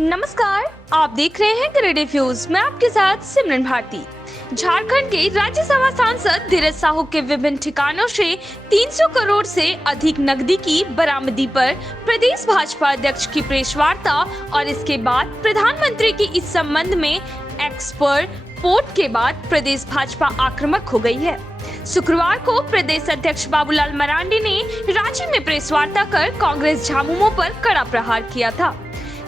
नमस्कार, आप देख रहे हैं क्रेडिट न्यूज। मैं आपके साथ सिमरन भारती। झारखंड के राज्यसभा सांसद धीरज साहू के विभिन्न ठिकानों से 300 करोड़ से अधिक नकदी की बरामदगी पर प्रदेश भाजपा अध्यक्ष की प्रेस वार्ता और इसके बाद प्रधानमंत्री की इस संबंध में एक्सपर्ट पोर्ट के बाद प्रदेश भाजपा आक्रामक हो गई है। शुक्रवार को प्रदेश अध्यक्ष बाबूलाल मरांडी ने रांची में प्रेस वार्ता कर कांग्रेस झामुमो पर कड़ा प्रहार किया था।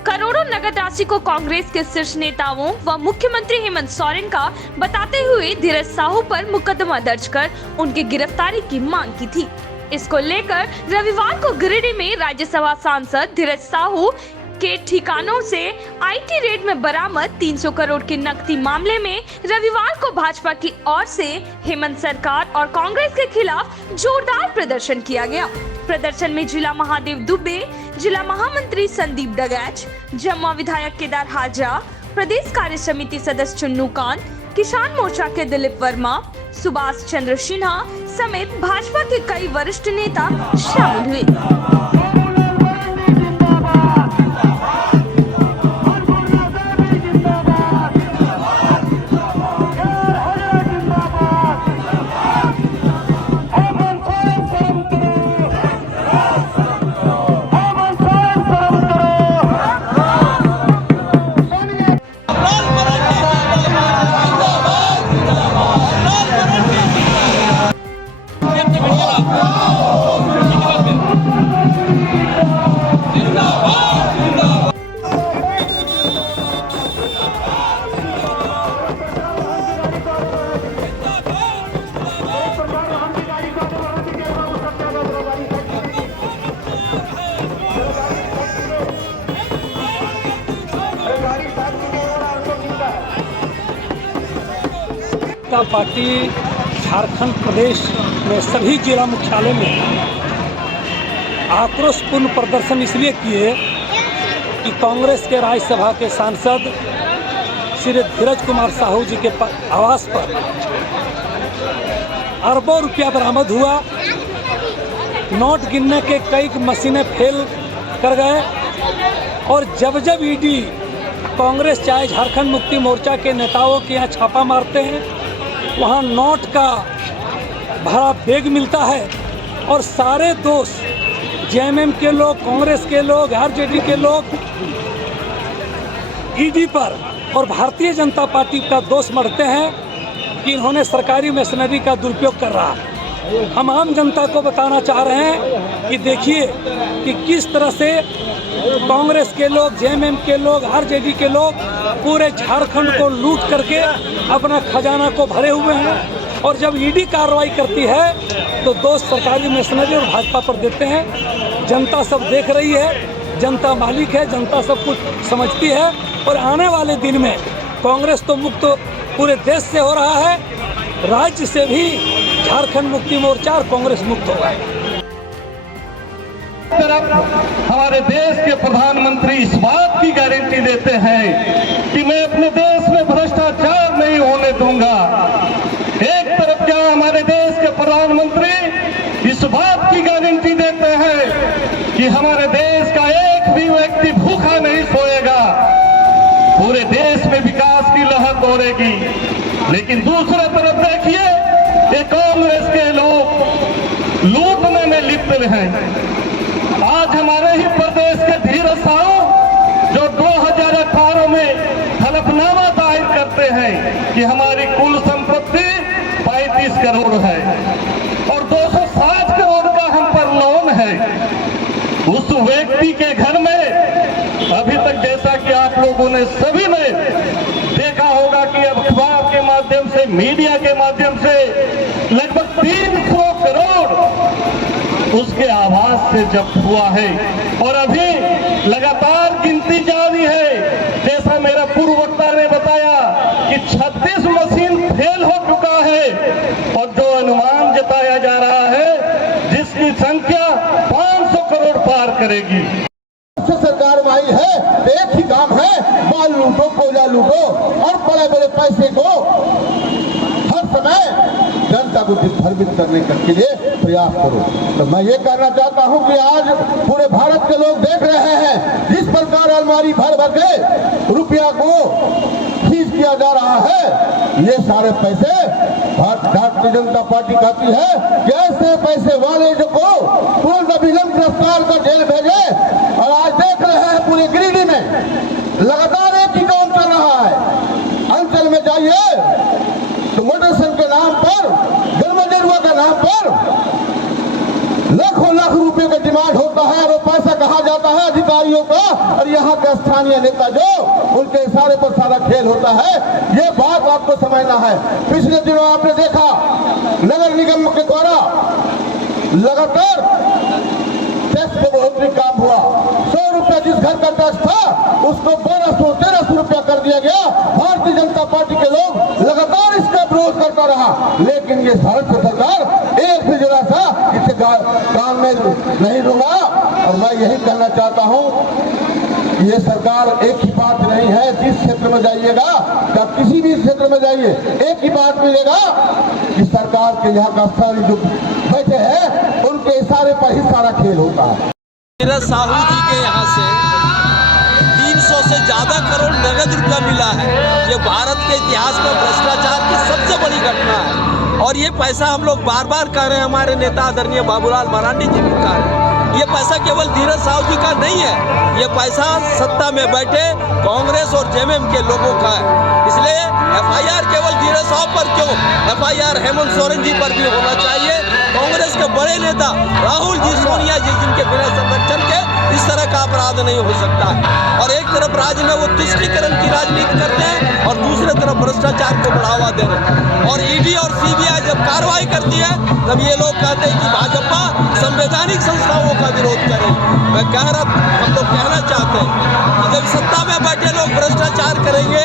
करोड़ों नगद राशि को कांग्रेस के शीर्ष नेताओं व मुख्यमंत्री हेमंत सोरेन का बताते हुए धीरज साहू पर मुकदमा दर्ज कर उनकी गिरफ्तारी की मांग की थी। इसको लेकर रविवार को गिरिडीह में राज्यसभा सांसद धीरज साहू के ठिकानों से आईटी रेड में बरामद 300 करोड़ की नकदी मामले में रविवार को भाजपा की ओर से हेमंत सरकार और कांग्रेस के खिलाफ जोरदार प्रदर्शन किया गया। प्रदर्शन में जिला महादेव दुबे, जिला महामंत्री संदीप डगैच, जमुआ विधायक केदार हाजरा, प्रदेश कार्य समिति सदस्य चुन्नू कांत, किसान मोर्चा के दिलीप वर्मा, सुभाष चंद्र सिन्हा समेत भाजपा के कई वरिष्ठ नेता शामिल हुए। जनता पार्टी झारखंड प्रदेश में सभी जिला मुख्यालय में आक्रोशपूर्ण प्रदर्शन इसलिए किए कि कांग्रेस के राज्यसभा के सांसद श्री धीरज कुमार साहू जी के आवास पर अरबों रुपया बरामद हुआ। नोट गिनने के कई मशीनें फेल कर गए और जब जब ईडी कांग्रेस चाहे झारखंड मुक्ति मोर्चा के नेताओं के यहाँ छापा मारते हैं वहाँ नोट का भरा बैग मिलता है और सारे दोस्त जेएमएम के लोग, कांग्रेस के लोग, आरजेडी के लोग ईडी पर और भारतीय जनता पार्टी का दोष मढ़ते हैं कि इन्होंने सरकारी मशीनरी का दुरुपयोग कर रहा है। हम आम जनता को बताना चाह रहे हैं कि देखिए कि किस तरह से कांग्रेस के लोग, जेएमएम के लोग, आरजेडी के लोग पूरे झारखंड को लूट करके अपना खजाना को भरे हुए हैं और जब ईडी कार्रवाई करती है तो दोष सरकारी मशीनरी और भाजपा पर देते हैं। जनता सब देख रही है, जनता मालिक है, जनता सब कुछ समझती है और आने वाले दिन में कांग्रेस तो मुक्त पूरे देश से हो रहा है, राज्य से भी झारखंड मुक्ति मोर्चा और कांग्रेस मुक्त होगा। हमारे देश के प्रधानमंत्री इस बात की गारंटी देते हैं कि मैं अपने देश में भ्रष्टाचार नहीं होने दूंगा। एक तरफ क्या हमारे देश के प्रधानमंत्री इस बात की गारंटी देते हैं कि हमारे देश का एक भी व्यक्ति भूखा नहीं सोएगा, पूरे देश में विकास की लहर दौड़ेगी। लेकिन दूसरे तरफ देखिए ये कांग्रेस के लोग लूटने में लिप्त हैं। आज हमारे ही प्रदेश के धीरज साहू जो 2018 में हलफनामा दायर करते हैं कि हमारी कुल संपत्ति 35 करोड़ है और 260 करोड़ का हम पर लोन है, उस व्यक्ति के घर में अभी तक जैसा कि आप लोगों ने सभी ने देखा होगा कि अखबार के माध्यम से, मीडिया के माध्यम से लगभग 300 करोड़ उसके आवास से जब्त हुआ है और अभी लगातार गिनती जारी है। जैसा मेरा पूर्व वक्ता ने बताया कि 36 मशीन फेल हो चुका है और जो अनुमान जताया जा रहा है जिसकी संख्या 500 करोड़ पार करेगी। सरकार में आई है तो एक ही काम है, माल लूटो, कोयला लूटो और बड़े बड़े पैसे को हर समय जनता को भ्रमित करने के लिए प्रयास करो। तो मैं ये कहना चाहता हूँ कि आज पूरे भारत के लोग देख रहे हैं जिस प्रकार अलमारी भर भर के रुपया को खींच किया जा रहा है, ये सारे पैसे भारतीय जनता पार्टी कहती है कि ऐसे पैसे वाले जो को तुरंत अभिलंब गिरफ्तार कर जेल भेजे। और आज देख रहे हैं पूरे गिरिडीह में लगातार एक ही काम कर रहा है। अंचल में जाइए तो मोटरसाइकिल के नाम पर, गरमजरुआ के नाम पर लाखों लाख रुपए का डिमांड होता है और वो पैसा कहा जाता है अधिकारियों का, और यहाँ के स्थानीय नेता जो उनके इशारे पर सारा खेल होता है। ये बात आपको समझना है। पिछले दिनों आपने देखा नगर निगम के द्वारा लगातार टैक्स में बढ़ोतरी काम हुआ। 100 रुपया जिस घर का टैक्स था उसको 1200-1300 रुपया कर दिया गया। भारतीय जनता पार्टी के लोग लगातार इसका विरोध करता रहा, लेकिन ये भारत सरकार एक भी जरा सा इसे काम में नहीं दूंगा। और मैं यही कहना चाहता हूँ, ये सरकार एक ही बात नहीं है। जिस क्षेत्र में जाइएगा, या किसी भी क्षेत्र में जाइए, एक ही बात मिलेगा कि सरकार के यहाँ का अफसर जो बैठे हैं उनके इशारे पर ही सारा खेल होता है। धीरज साहू जी के यहाँ से 300 से ज्यादा करोड़ नगद रुपया मिला है। ये भारत के इतिहास में भ्रष्टाचार की सबसे बड़ी घटना है। और ये पैसा हम लोग बार बार कह रहे हैं, हमारे नेता आदरणीय बाबूलाल मरांडी जी भी कह रहे हैं, ये पैसा केवल धीरज साहू जी का नहीं है, ये पैसा सत्ता में बैठे कांग्रेस और जेएमएम के लोगों का है। इसलिए एफआईआर केवल धीरज साहू पर क्यों, एफआईआर हेमंत सोरेन जी पर भी होना चाहिए। कांग्रेस के बड़े नेता राहुल जी, सोनिया जी, जिनके बिना संरक्षण के इस तरह का अपराध नहीं हो सकता है। और एक तरफ राज्य में वो तुष्टीकरण की राजनीति करते हैं और दूसरे तरफ भ्रष्टाचार को बढ़ावा दे रहे हैं। और ईडी और सीबीआई जब कार्रवाई करती है तब ये लोग कहते हैं कि भाजपा संवैधानिक संस्थाओं का विरोध करे। हम लोग कहना चाहते हैं कि जब सत्ता में बैठे लोग भ्रष्टाचार करेंगे,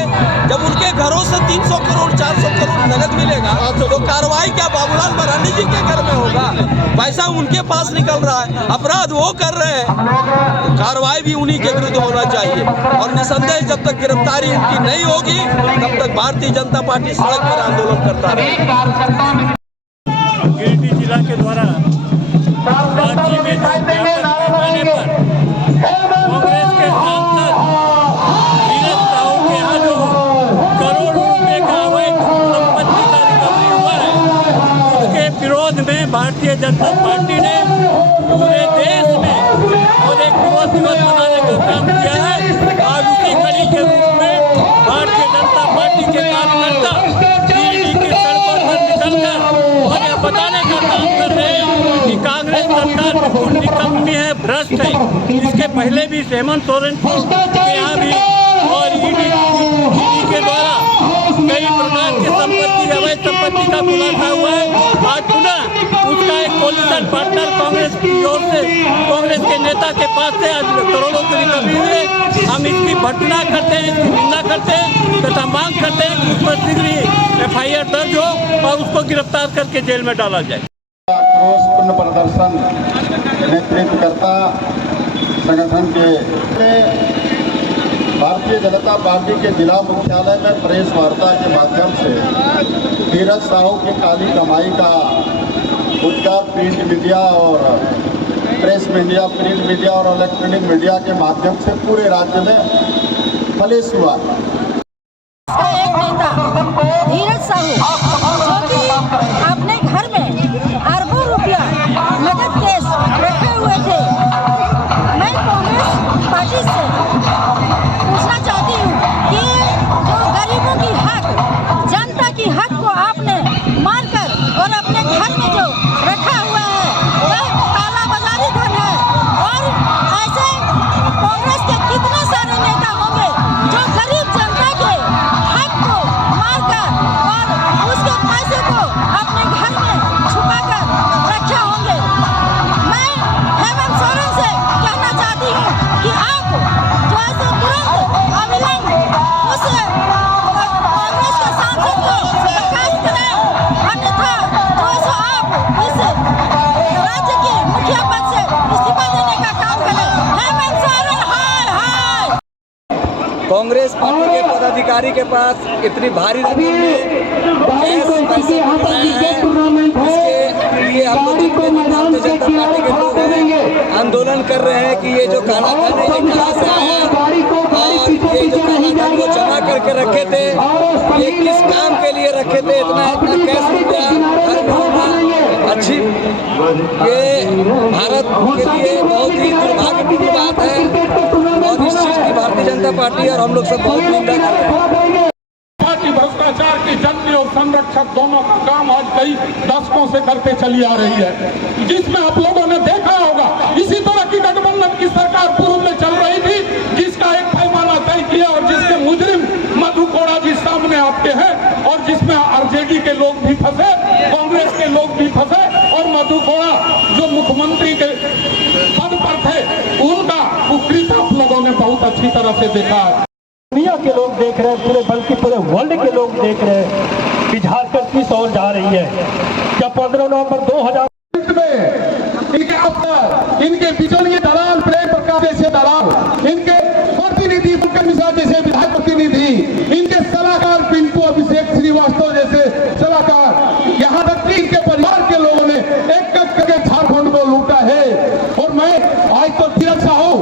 जब उनके घरों से 300 करोड़ 400 करोड़ नगद मिलेगा, तो कार्रवाई क्या बाबूलाल मरांडी जी के घर में होगा? पैसा उनके पास निकल रहा है, अपराध वो कर रहे हैं, तो कार्रवाई भी उन्हीं के विरुद्ध होना चाहिए। और निसंदेह जब तक गिरफ्तारी उनकी नहीं होगी तब तक भारतीय जनता पार्टी सड़क पर आंदोलन करता रहेगा। गिरिडीह जिला के द्वारा रांची में कांग्रेस के सांसद धीरज साहू के यहाँ जो करोड़ों रुपए का अवैध संपत्ति का रिकवरी हुआ है, उसके विरोध में भारतीय जनता पार्टी ने पूरे देश में और एक विरोध दिवस मनाने का काम किया है। आज उसी कड़ी के रूप में भारतीय जनता पार्टी के कार्यकर्ता गिरिडीह की सड़कों पर निकलकर और यह बताने का काम कर रहे हैं कि कांग्रेस सरकार बिल्कुल निकम्मी है, भ्रष्ट है। इसके पहले भी हेमंत सोरेन के यहाँ भी और ईडी के द्वारा कई प्रकार की संपत्ति, अवैध संपत्ति का खुलासा हुआ है। आज पुनः उसका एक कोलिशन पार्टनर कांग्रेस की ओर से, कांग्रेस के नेता के पास से आज करोड़ों की रिकवरी हुई है। हम इसकी भर्त्सना करते हैं, इसकी निंदा करते हैं तथा मांग करते हैं कि उस पर शीघ्र एफआईआर दर्ज हो और उसको गिरफ्तार करके जेल में डाला जाए। आक्रोशपूर्ण प्रदर्शन नेतृत्वकर्ता संगठन के भारतीय जनता पार्टी के जिला मुख्यालय में प्रेस वार्ता के माध्यम से धीरज साहू की काली कमाई का उद्गार प्रिंट मीडिया और प्रेस मीडिया, प्रिंट मीडिया और इलेक्ट्रॉनिक मीडिया के माध्यम से पूरे राज्य में फलिस हुआ। एक नेता धीरज साहू जो कि अपने घर में अरबों रुपया नगद कैश रखे हुए थे। मैं कांग्रेस पार्टी से पूछना चाहती हूँ कि जो गरीबों की हक, जनता की हक को आपने मारकर और अपने घर में जो रखा हुआ है वह कालाबाजारी धन है। और ऐसे कांग्रेस के कितने सारे नेता होंगे जो गरीब जनता के हक को मारकर और उसके पैसे को अपने घर में छुपाकर रखे होंगे। मैं हेमंत सोरेन से कहना चाहती हूँ कि आप जो ऐसे तुरंत अविलंब उस कांग्रेस के सांसद को बर्खास्त करें, अन्यथा जो सो आप इस राज्य के मुखिया पद से इस्तीफा देने का काम करें। हेमंत सोरेन हाय हाय। कांग्रेस पार्टी के पदाधिकारी के पास इतनी भारी रकम में कैश पैसे मिल रहे हैं, इसके ये हम लोग जितने भी भारतीय जनता पार्टी के लोग हैं आंदोलन कर रहे हैं कि ये जो काला धन है ये कहाँ से आया और ये जो काला धन वो जमा करके रखे थे ये किस काम के लिए रखे थे, इतना कैश रुपया हर महीना अच्छी, ये भारत के लिए बहुत ही दुर्भाग्यपूर्ण बात है और इस चीज़ की भारतीय जनता पार्टी और हम लोग सब बहुत निंदा कर रहे हैं। भ्रष्टाचार की जंत्री और संरक्षक दोनों का काम आज कई दशकों से करते चली आ रही है, जिसमें आप लोगों ने देखा होगा इसी तरह की गठबंधन की सरकार पूर्व में चल रही थी, जिसका एक पैमाना तय किया और जिसके मुजरिम मधु कोड़ा जी सामने आपके हैं और जिसमें आरजेडी के लोग भी फंसे, कांग्रेस के लोग भी फंसे और मधु कोड़ा जो मुख्यमंत्री के पद पर थे उनका कुकृत आप लोगों ने बहुत अच्छी तरह से देखा है। दुनिया के लोग देख रहे हैं, पूरे बल्कि पूरे वर्ल्ड के लोग देख रहे हैं कि झारखंड किस ओर जा रही है। क्या 15 नवंबर 2000 में इनके अफसर, इनके बिचौलिए दलाल, प्रेम प्रकाश जैसे दलाल, इनके प्रतिनिधि पंकज मिश्रा जैसे विधायक प्रतिनिधि, इनके सलाहकार पिंटू अभिषेक श्रीवास्तव जैसे सलाहकार, यहाँ तक कि इनके परिवार के लोगों ने एक एक करके झारखंड को लूटा है। और मैं आज तो धीरज साहू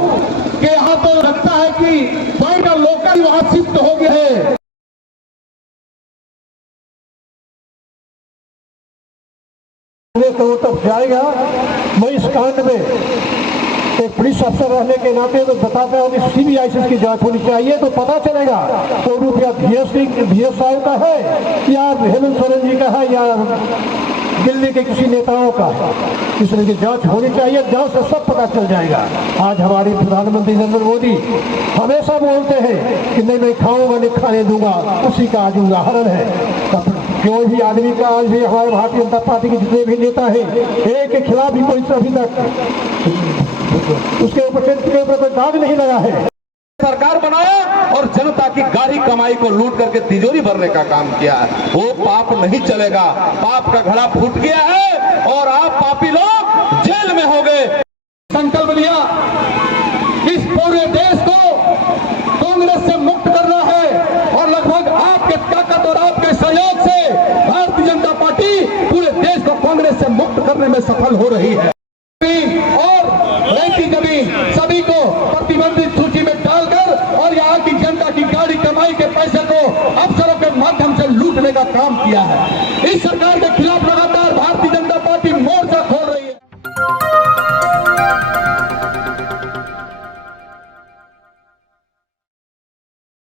कि यहाँ तो लगता है कि बैंक का लोकल वहां शिफ्ट हो गया है। तक जाएगा। मैं इस कांड में एक पुलिस अफसर रहने के नाते तो बताते हैं CBI से इसकी जांच होनी चाहिए, तो पता चलेगा तो रुपया VS साहब का है या हेमंत सोरेन जी का है या दिल्ली के किसी नेताओं का। इस तरह की जांच होनी चाहिए, जांच से सब पता चल जाएगा। आज हमारे प्रधानमंत्री नरेंद्र मोदी हमेशा बोलते हैं कि नहीं मैं खाऊंगा नहीं खाने दूंगा, उसी का आज उदाहरण है। कोई भी आदमी का आज भी हमारे भारतीय जनता पार्टी के जितने भी नेता हैं एक के खिलाफ भी कोई अभी तक उसके ऊपर कोई दाग नहीं लगा है। सरकार बनाया और जनता की गाढ़ी कमाई को लूट करके तिजोरी भरने का काम किया है। वो पाप नहीं चलेगा, पाप का घड़ा फूट गया है और आप पापी लोग जेल में हो गए। संकल्प लिया इस पूरे देश को कांग्रेस से मुक्त करना है और लगभग आपके ताकत और आपके सहयोग से भारतीय जनता पार्टी पूरे देश को कांग्रेस से मुक्त करने में सफल हो रही है। और रेती जमीन सभी को प्रतिबंधित सूची में डालकर और यहाँ की जनता की गाड़ी कमाई के पैसे को अफसरों के माध्यम से लूटने का काम किया है। इस सरकार के खिलाफ